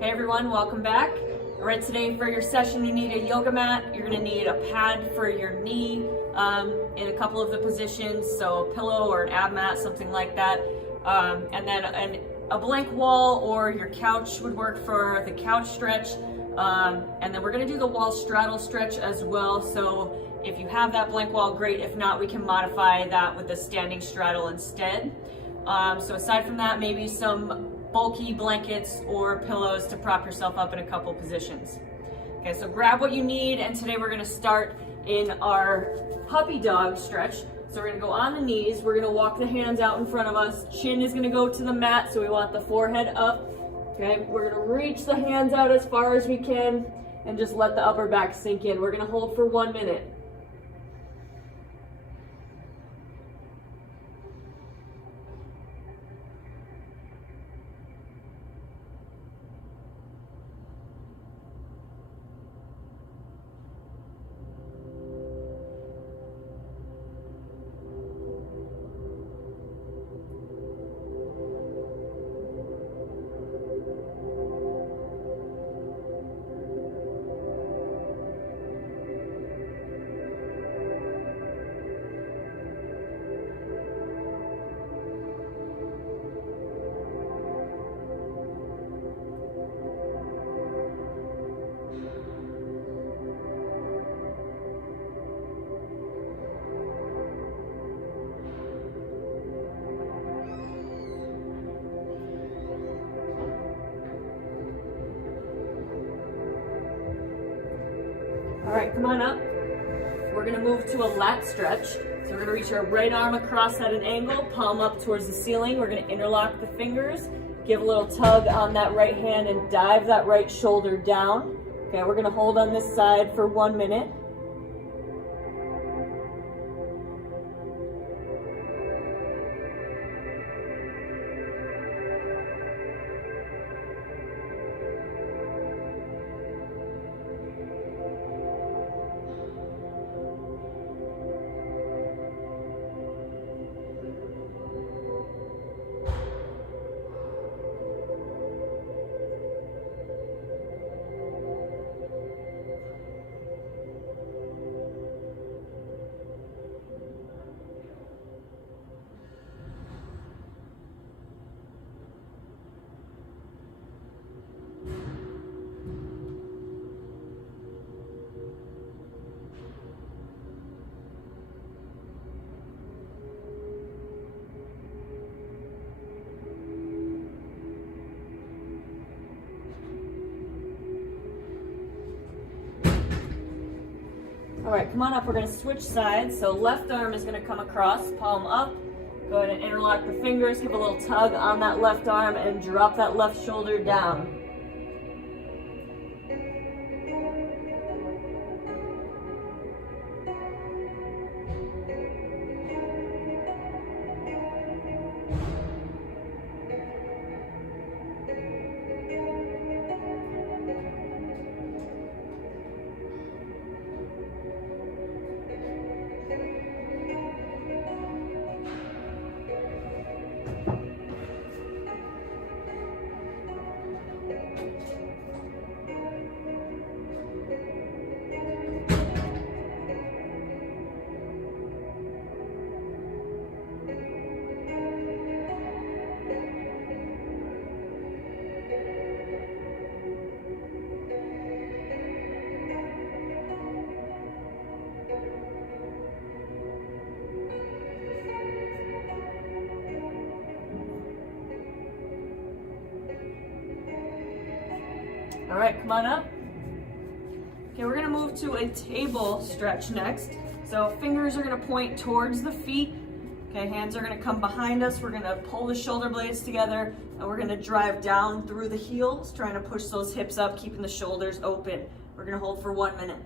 Hey everyone, welcome back. All right, today for your session, you need a yoga mat. You're gonna need a pad for your knee in a couple of the positions, so a pillow or an ab mat, something like that. And then a blank wall or your couch would work for the couch stretch. And then we're gonna do the wall straddle stretch as well. So if you have that blank wall, great. If not, we can modify that with the standing straddle instead. So aside from that, maybe some bulky blankets or pillows to prop yourself up in a couple positions. Okay, so grab what you need, and today we're gonna start in our puppy dog stretch. So we're gonna go on the knees, we're gonna walk the hands out in front of us, chin is gonna go to the mat, so we want the forehead up. Okay, we're gonna reach the hands out as far as we can and just let the upper back sink in. We're gonna hold for 1 minute. All right, come on up. We're gonna move to a lat stretch. So we're gonna reach our right arm across at an angle, palm up towards the ceiling. We're gonna interlock the fingers, give a little tug on that right hand and dive that right shoulder down. Okay, we're gonna hold on this side for 1 minute. All right, come on up, we're gonna switch sides. So left arm is gonna come across, palm up. Go ahead and interlock the fingers, give a little tug on that left arm and drop that left shoulder down. All right, come on up. Okay, we're gonna move to a table stretch next. So fingers are gonna point towards the feet. Okay, hands are gonna come behind us. We're gonna pull the shoulder blades together and we're gonna drive down through the heels, trying to push those hips up, keeping the shoulders open. We're gonna hold for 1 minute.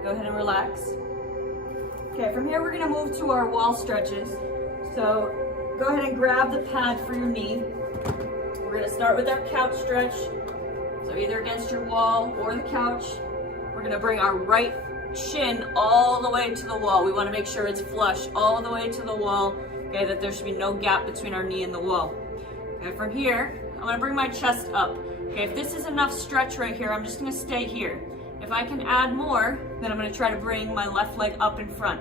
that. Go ahead and relax. Okay, from here we're gonna move to our wall stretches. So go ahead and grab the pad for your knee. We're gonna start with our couch stretch. So either against your wall or the couch. We're gonna bring our right shin all the way to the wall. We wanna make sure it's flush all the way to the wall, okay, that there should be no gap between our knee and the wall. Okay, from here, I'm gonna bring my chest up. Okay, if this is enough stretch right here, I'm just gonna stay here. If I can add more, then I'm gonna try to bring my left leg up in front.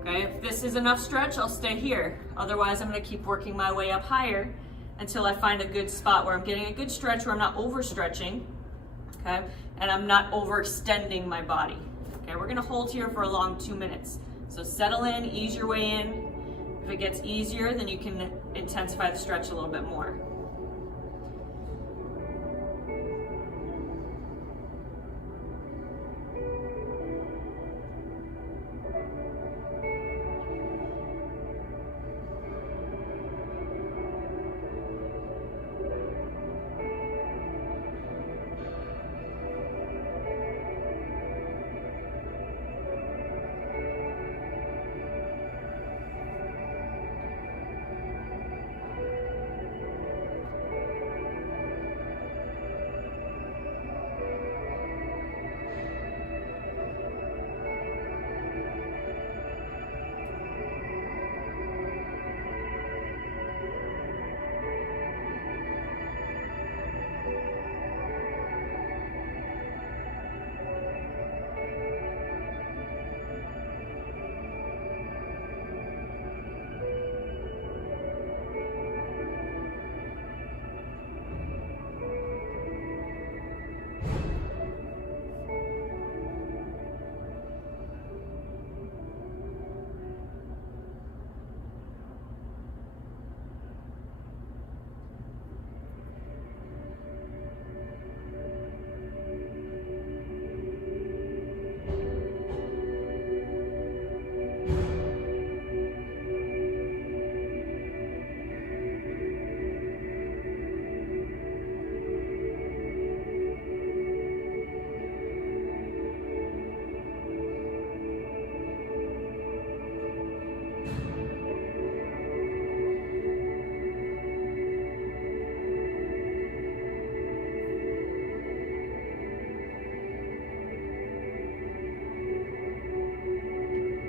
Okay, if this is enough stretch, I'll stay here. Otherwise, I'm gonna keep working my way up higher until I find a good spot where I'm getting a good stretch, where I'm not overstretching, okay, and I'm not overextending my body. Okay, we're gonna hold here for a long 2 minutes. So settle in, ease your way in. If it gets easier, then you can intensify the stretch a little bit more.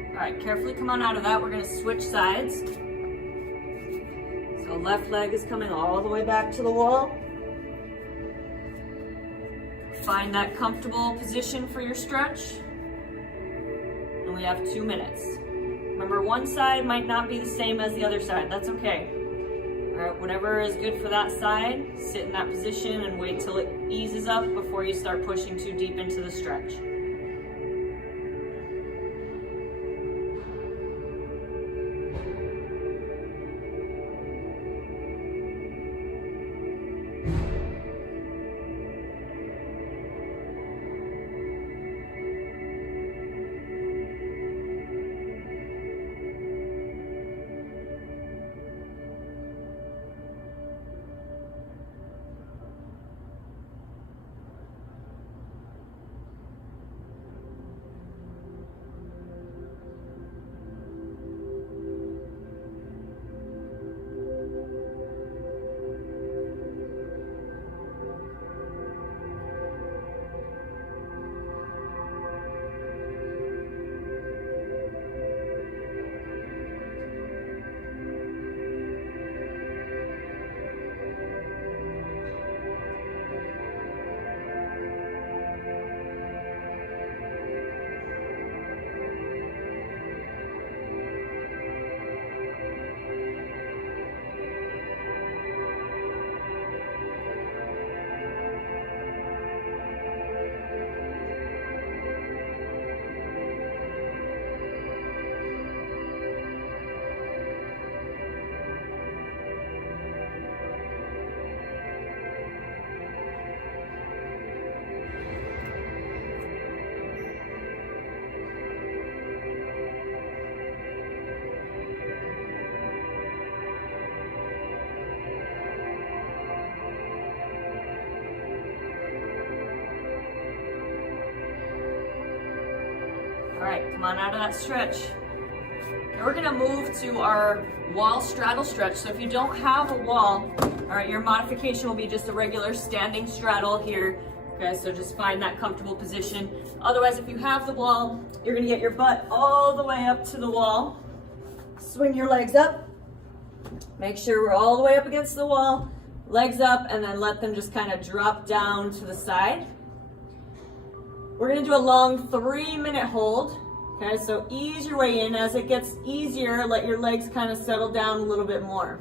All right, carefully come on out of that. We're gonna switch sides. So left leg is coming all the way back to the wall. Find that comfortable position for your stretch. And we have 2 minutes. Remember, one side might not be the same as the other side. That's okay. All right, whatever is good for that side, sit in that position and wait till it eases up before you start pushing too deep into the stretch. All right, come on out of that stretch. Okay, we're gonna move to our wall straddle stretch. So if you don't have a wall, all right, your modification will be just a regular standing straddle here. Okay, so just find that comfortable position. Otherwise, if you have the wall, you're gonna get your butt all the way up to the wall. Swing your legs up. Make sure we're all the way up against the wall. Legs up, and then let them just kind of drop down to the side. We're gonna do a long 3-minute hold. Okay, so ease your way in. As it gets easier, let your legs kind of settle down a little bit more.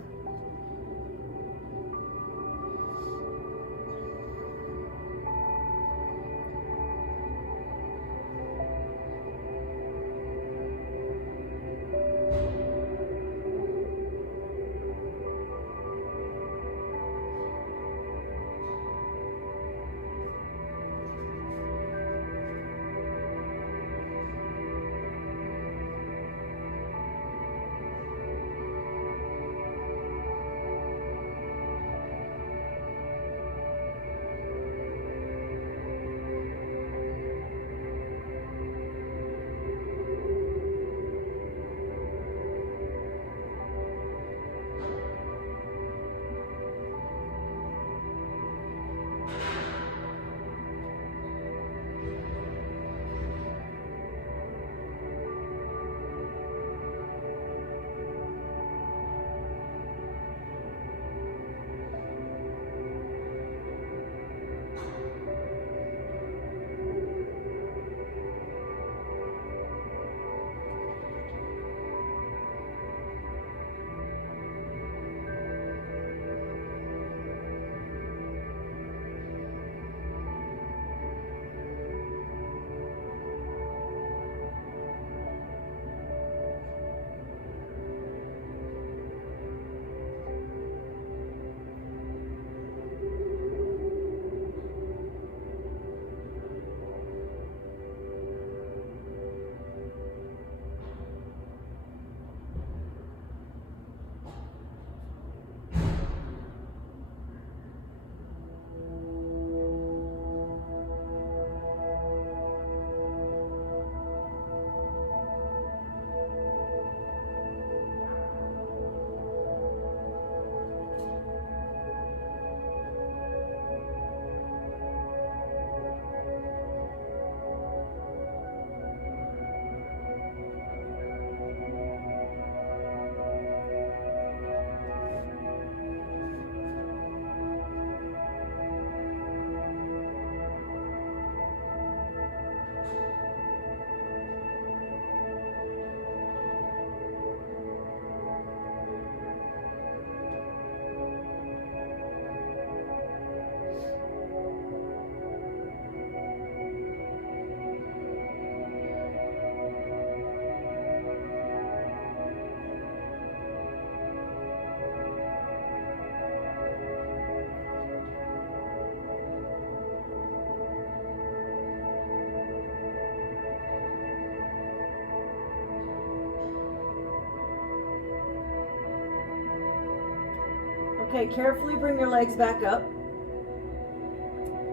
Okay, carefully bring your legs back up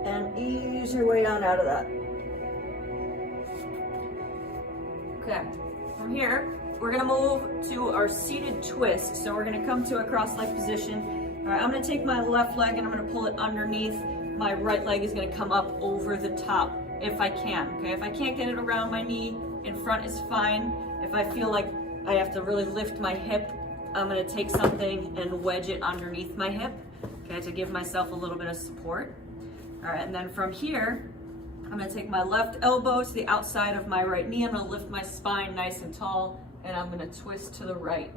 and ease your way down out of that. Okay, from here, we're gonna move to our seated twist. So we're gonna come to a cross-leg position. All right, I'm gonna take my left leg and I'm gonna pull it underneath. My right leg is gonna come up over the top if I can, okay? If I can't get it around my knee, in front is fine. If I feel like I have to really lift my hip, I'm gonna take something and wedge it underneath my hip, okay, to give myself a little bit of support. All right, and then from here, I'm gonna take my left elbow to the outside of my right knee. I'm gonna lift my spine nice and tall, and I'm gonna twist to the right.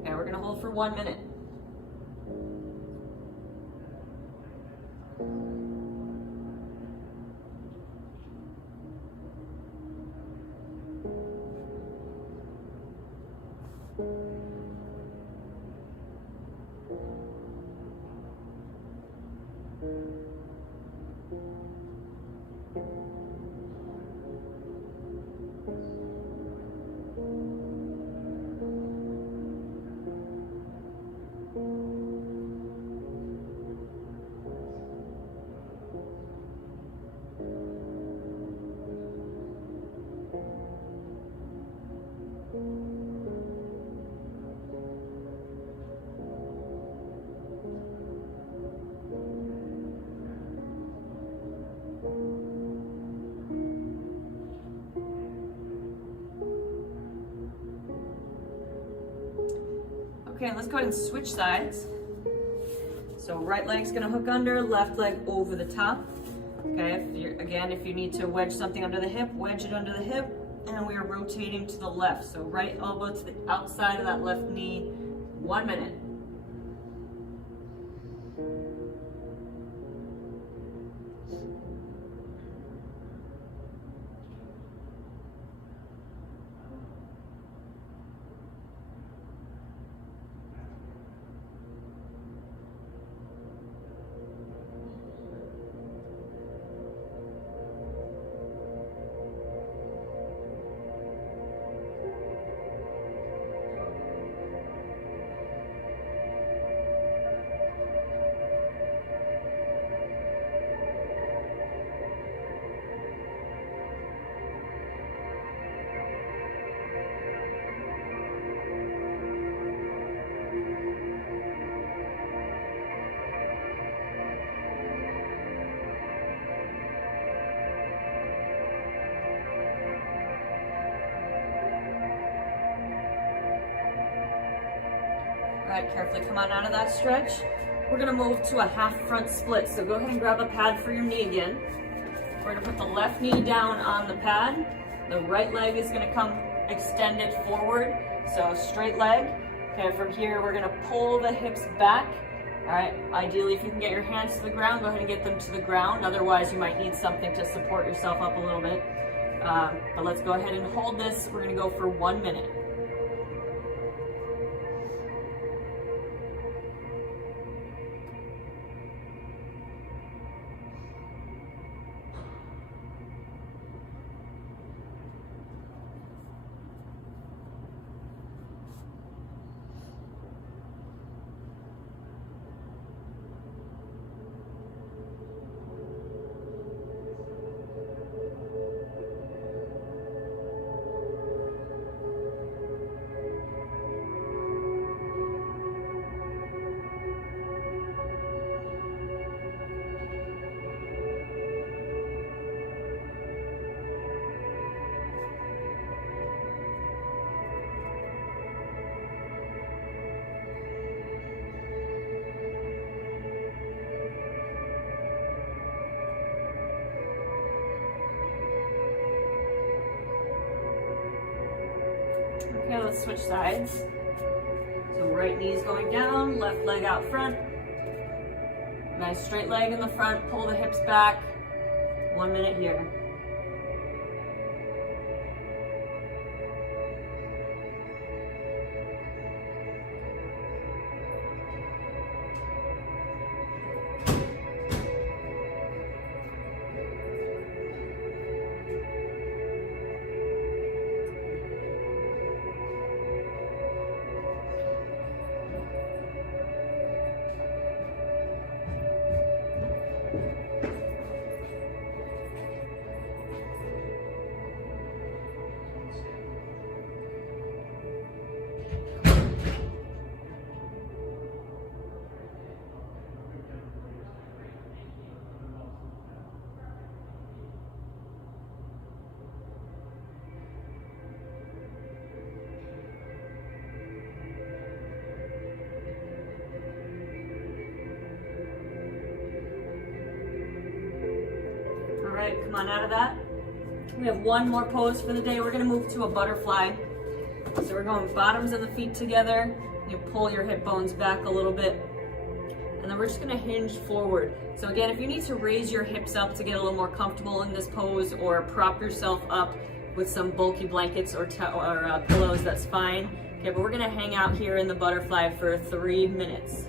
Okay, we're gonna hold for 1 minute. Okay, let's go ahead and switch sides. So right leg's gonna hook under, left leg over the top. Okay, if you need to wedge something under the hip, wedge it under the hip, and we are rotating to the left. So right elbow to the outside of that left knee, 1 minute. All right, carefully come on out of that stretch. We're gonna move to a half front split. So go ahead and grab a pad for your knee again. We're gonna put the left knee down on the pad. The right leg is gonna come extended forward. So straight leg. Okay, from here, we're gonna pull the hips back. All right, ideally, if you can get your hands to the ground, go ahead and get them to the ground. Otherwise, you might need something to support yourself up a little bit. But let's go ahead and hold this. We're gonna go for 1 minute. Okay, let's switch sides. So right knee's going down, left leg out front. Nice straight leg in the front, pull the hips back. 1 minute here. All right, come on out of that. We have one more pose for the day. We're gonna move to a butterfly. So we're going bottoms of the feet together. You pull your hip bones back a little bit. And then we're just gonna hinge forward. So again, if you need to raise your hips up to get a little more comfortable in this pose or prop yourself up with some bulky blankets or pillows, that's fine. Okay, but we're gonna hang out here in the butterfly for 3 minutes.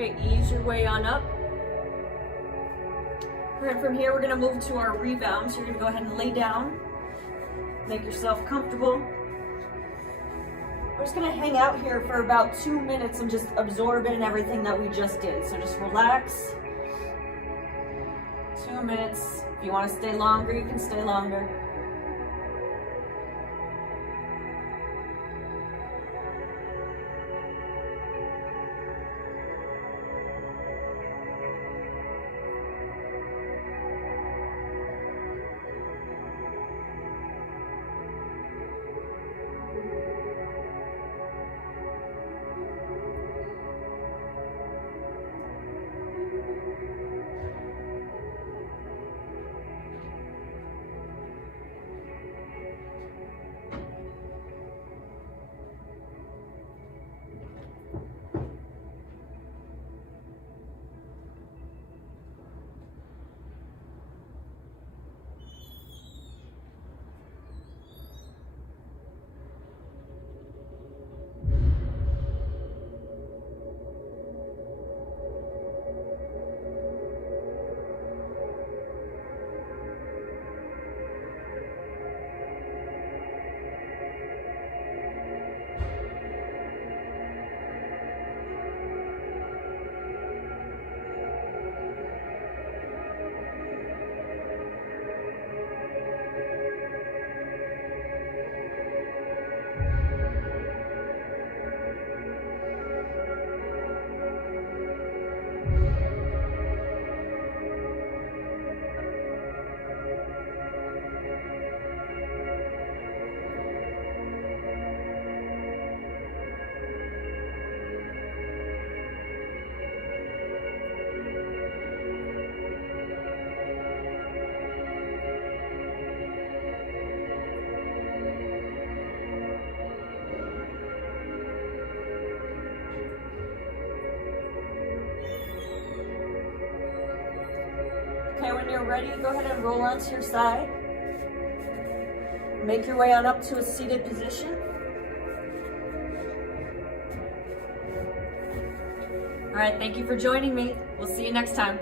Okay, ease your way on up. And from here, we're gonna move to our rebound. So you're gonna go ahead and lay down. Make yourself comfortable. We're just gonna hang out here for about 2 minutes and just absorb in everything that we just did. So just relax. 2 minutes. If you wanna stay longer, you can stay longer. Okay, when you're ready, go ahead and roll onto your side. Make your way on up to a seated position. All right, thank you for joining me. We'll see you next time.